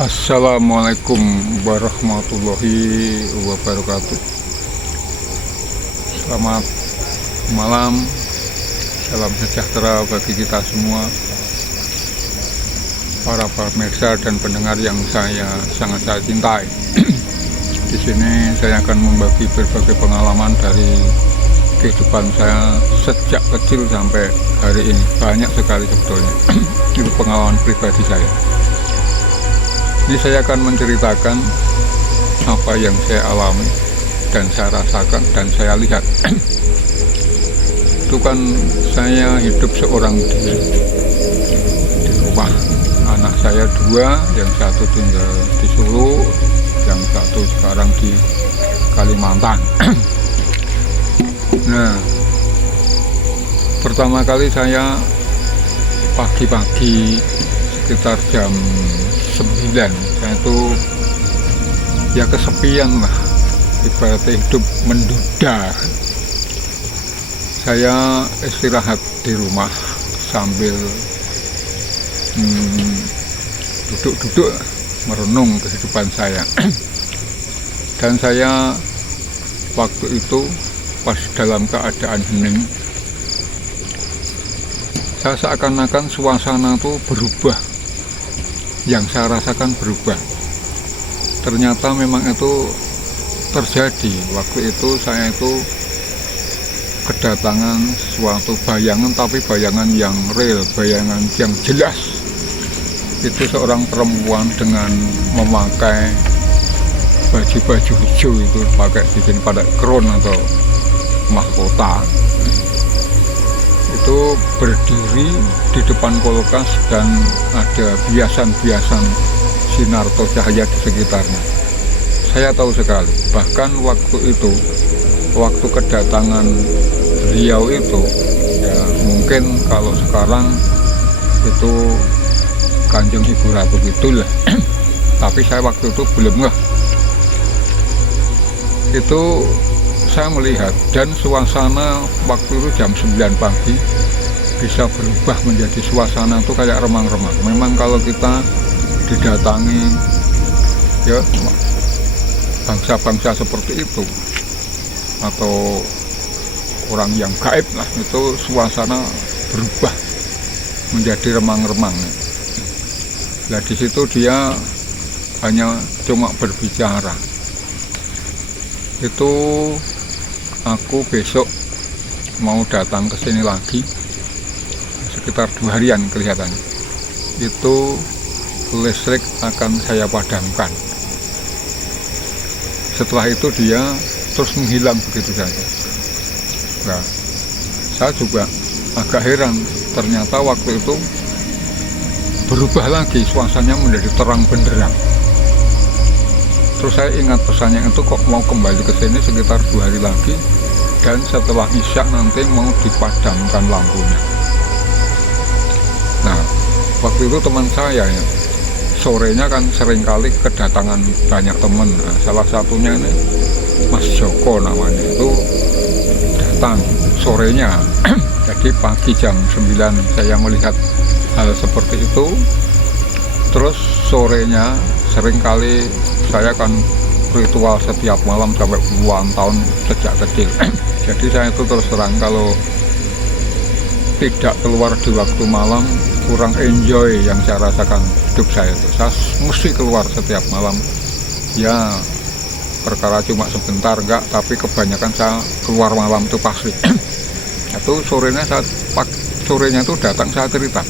Assalamualaikum warahmatullahi wabarakatuh. Selamat malam, salam sejahtera bagi kita semua, para pemirsa dan pendengar yang saya sangat cintai. Di sini saya akan membagi berbagai pengalaman dari kehidupan saya sejak kecil sampai hari ini. Banyak sekali sebetulnya. Itu pengalaman pribadi saya. Ini saya akan menceritakan apa yang saya alami dan saya rasakan dan saya lihat. Itu kan saya hidup seorang diri di rumah. Anak saya 2, yang satu tinggal di Solo, yang satu sekarang di Kalimantan. Nah, pertama kali saya pagi-pagi sekitar jam 9, saya itu ya kesepian lah, ibaratnya hidup menduda. Saya istirahat di rumah sambil duduk-duduk merenung kehidupan saya. Dan saya waktu itu pas dalam keadaan hening, saya seakan-akan suasana itu berubah. Yang saya rasakan berubah. Ternyata memang itu terjadi. Waktu itu saya itu kedatangan suatu bayangan, tapi bayangan yang real, bayangan yang jelas. Itu seorang perempuan dengan memakai baju-baju hijau, itu pakai bikin pada kron atau mahkota. Itu berdiri di depan kulkas dan ada biasan-biasan sinar atau cahaya di sekitarnya. Saya tahu sekali, bahkan waktu itu, waktu kedatangan beliau itu, ya mungkin kalau sekarang itu Kanjeng Ibu Ratu Kidul lah. Tapi saya waktu itu belum ngeh. Itu saya melihat, dan suasana waktu itu jam 9 pagi bisa berubah menjadi suasana itu kayak remang-remang. Memang kalau kita didatangi ya bangsa-bangsa seperti itu atau orang yang gaib lah, itu suasana berubah menjadi remang-remang. Nah, di situ dia hanya cuma berbicara. Itu aku besok mau datang ke sini lagi sekitar 2 harian kelihatannya. Itu listrik akan saya padamkan. Setelah itu dia terus menghilang begitu saja. Nah, saya juga agak heran, ternyata waktu itu berubah lagi, suasananya menjadi terang benderang. Terus saya ingat pesannya itu kok mau kembali ke sini sekitar 2 hari lagi, dan setelah isya nanti mau dipadamkan lampunya. Nah, waktu itu teman saya ya, sorenya kan seringkali kedatangan banyak teman. Nah, salah satunya ini Mas Joko namanya, itu datang sorenya. Jadi pagi jam 9 saya melihat hal seperti itu. Terus sorenya seringkali saya kan ritual setiap malam sampai puluhan tahun sejak kecil. Jadi saya itu terus terang kalau tidak keluar di waktu malam kurang enjoy yang saya rasakan hidup saya itu. Saya mesti keluar setiap malam. Ya perkara cuma sebentar enggak, tapi kebanyakan saya keluar malam itu pasti. Itu sorenya itu datang, saya cerita.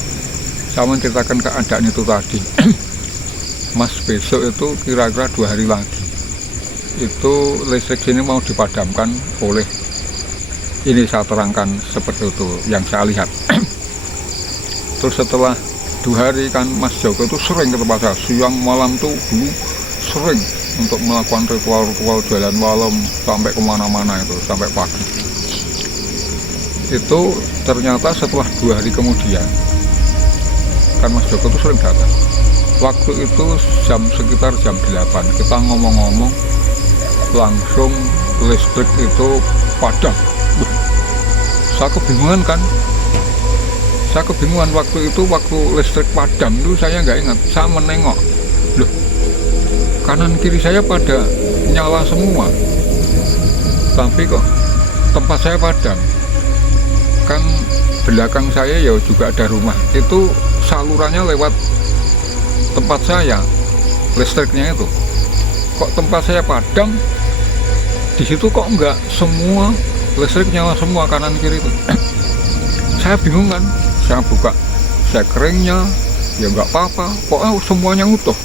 Saya menceritakan keadaan itu tadi. Mas, besok itu kira-kira 2 hari lagi itu listrik sini mau dipadamkan oleh ini, saya terangkan seperti itu yang saya lihat. Terus setelah 2 hari kan Mas Joko itu sering ke tempat saya, siang malam tuh dulu sering untuk melakukan ritual-ritual jalan malam sampai kemana-mana itu, sampai pagi. Itu ternyata setelah 2 hari kemudian kan Mas Joko itu sering datang. Waktu itu sekitar jam 8 kita ngomong-ngomong, langsung listrik itu padam. Saya kebingungan kan, Saya kebingungan waktu itu, waktu listrik padam itu saya nggak ingat. Saya menengok Loh, kanan kiri saya pada nyala semua, tapi kok tempat saya padam. Kan belakang saya ya juga ada rumah, itu salurannya lewat tempat saya, listriknya itu. Kok tempat saya padam, di situ kok enggak semua listrik nyala semua kanan kiri itu. Saya bingung kan, saya buka sekeringnya, ya enggak apa-apa, pokoknya semuanya utuh.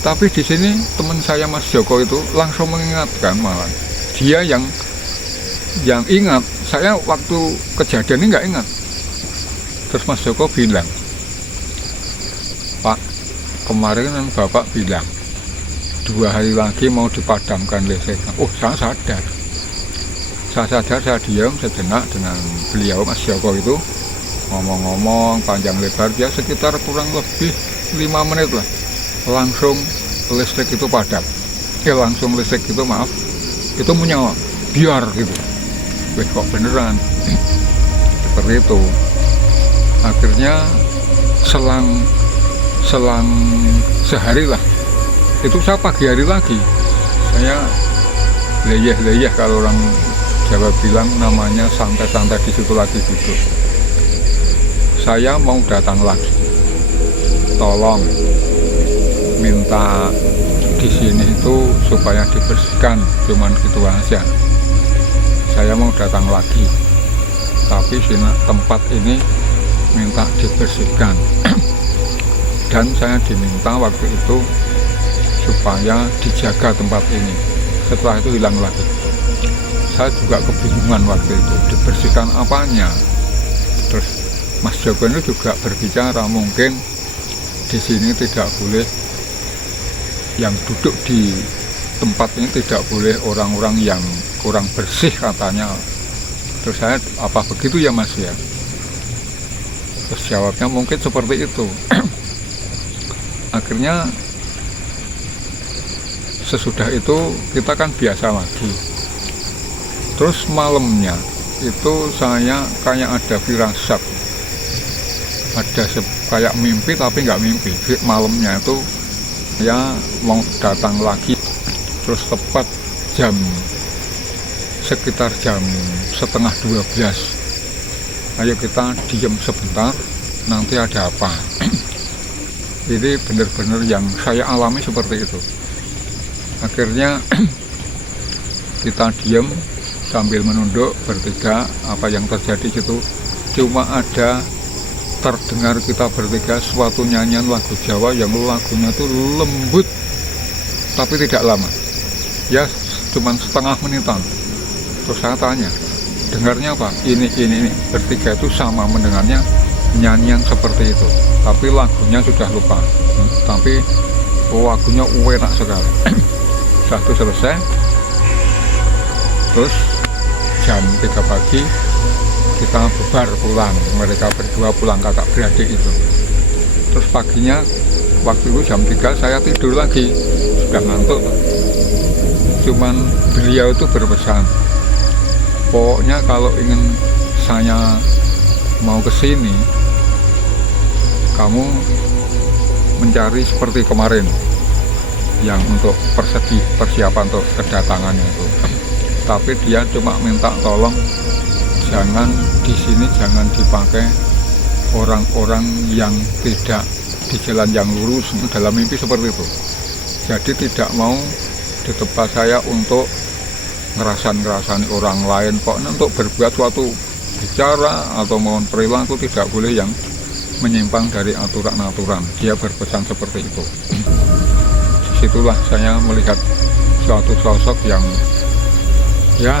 Tapi di sini teman saya Mas Joko itu langsung mengingatkan, malah dia yang ingat. Saya waktu kejadian ini nggak ingat. Terus Mas Joko bilang, Pak, kemarin kan Bapak bilang 2 hari lagi mau dipadamkan listrik. Oh, saya sadar, saya diam sejenak dengan beliau Mas Joko itu, ngomong-ngomong panjang lebar, dia sekitar kurang lebih 5 menit lah, langsung listrik itu padam. Langsung listrik itu itu menyala, biar gitu. Wih, kok beneran seperti itu. Akhirnya selang sehari lah, itu saya pagi hari lagi, saya leyeh kalau orang Jawa bilang, namanya santai-santai di situ lagi duduk. Saya mau datang lagi, tolong minta di sini itu supaya dibersihkan, cuman gitu aja. Saya mau datang lagi, tapi sini tempat ini minta dibersihkan. Dan saya diminta waktu itu supaya dijaga tempat ini. Setelah itu hilang lagi. Saya juga kebingungan waktu itu, dibersihkan apanya. Terus Mas Joko ini juga berbicara, mungkin di sini tidak boleh, yang duduk di tempat ini tidak boleh orang-orang yang kurang bersih katanya. Terus saya, apa begitu ya Mas ya? Terus jawabnya mungkin seperti itu. Akhirnya sesudah itu kita kan biasa lagi. Terus malamnya itu saya kayak ada firasat, ada kayak mimpi tapi nggak mimpi. Malamnya itu ya mau datang lagi, terus tepat sekitar jam 11:30. Ayo kita diem sebentar, nanti ada apa. Ini benar-benar yang saya alami seperti itu. Akhirnya kita diem sambil menunduk bertiga. Apa yang terjadi situ, cuma ada terdengar kita bertiga suatu nyanyian lagu Jawa yang lagunya itu lembut tapi tidak lama, ya cuman setengah menitan. Terus saya tanya, dengarnya apa? Ini bertiga itu sama mendengarnya nyanyian seperti itu, tapi lagunya sudah lupa. Tapi lagunya enak sekali. Satu selesai, terus jam 3 pagi kita bubar pulang, mereka berdua pulang, kakak beradik itu. Terus paginya waktu itu jam 3 saya tidur lagi, sudah ngantuk. Cuman beliau itu berpesan, pokoknya kalau ingin saya mau ke sini, kamu mencari seperti kemarin yang untuk persiapan untuk kedatangannya itu. Tapi dia cuma minta tolong jangan di sini, jangan dipakai orang-orang yang tidak di jalan yang lurus. Dalam mimpi seperti itu. Jadi tidak mau di tempat saya untuk ngerasan-ngerasani orang lain, pokoknya untuk berbuat suatu bicara atau mohon perilaku tidak boleh yang menyimpang dari aturan-aturan. Dia berpesan seperti itu. Disitulah saya melihat suatu sosok yang ya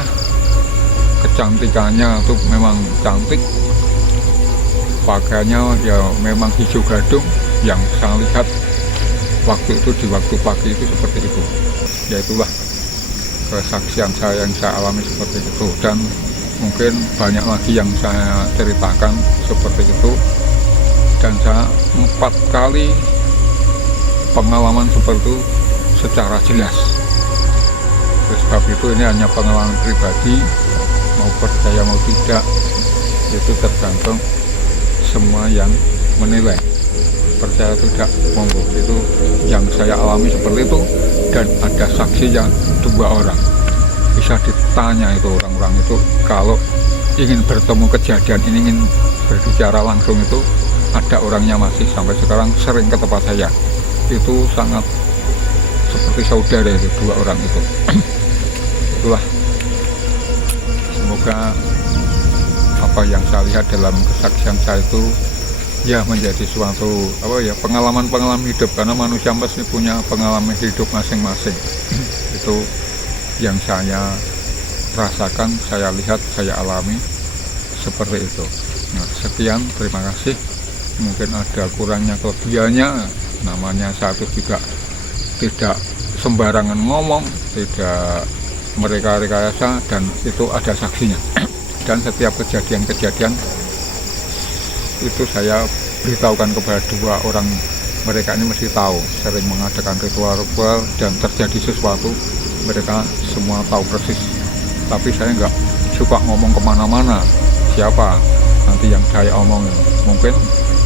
kecantikannya itu memang cantik, pakaiannya ya memang hijau gadung. Yang saya lihat waktu itu, di waktu pagi itu seperti itu. Ya itulah kesaksian saya yang saya alami seperti itu, dan mungkin banyak lagi yang saya ceritakan seperti itu. Dan saya 4 kali pengalaman seperti itu secara jelas. Oleh sebab itu ini hanya pengalaman pribadi, mau percaya mau tidak itu tergantung semua yang menilai. percaya tidak, monggo. Itu yang saya alami seperti itu, dan ada saksinya 2 orang. Bisa ditanya itu orang-orang itu kalau ingin bertemu kejadian ini, ingin berbicara langsung, itu ada orangnya masih sampai sekarang sering ke tempat saya. Itu sangat seperti saudara itu 2 orang itu. Itulah, semoga apa yang saya lihat dalam kesaksian saya itu ya menjadi suatu pengalaman-pengalaman hidup, karena manusia pasti punya pengalaman hidup masing-masing. Itu yang saya rasakan, saya lihat, saya alami seperti itu. Nah, sekian, terima kasih. Mungkin ada kurangnya kelebihannya, namanya saya itu juga tidak sembarangan ngomong, tidak mereka rekayasa, dan itu ada saksinya. Dan setiap kejadian-kejadian itu saya beritahukan kepada 2 orang mereka ini, mesti tahu, sering mengadakan ritual-ritual dan terjadi sesuatu, mereka semua tahu persis. Tapi saya nggak suka ngomong kemana-mana siapa nanti yang saya omongin, mungkin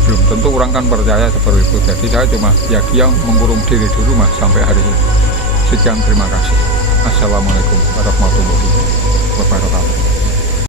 belum tentu orang kan percaya seperti itu. Jadi saya cuma ya dia mengurung diri di rumah sampai hari ini. Sekian, terima kasih. Assalamualaikum warahmatullahi wabarakatuh.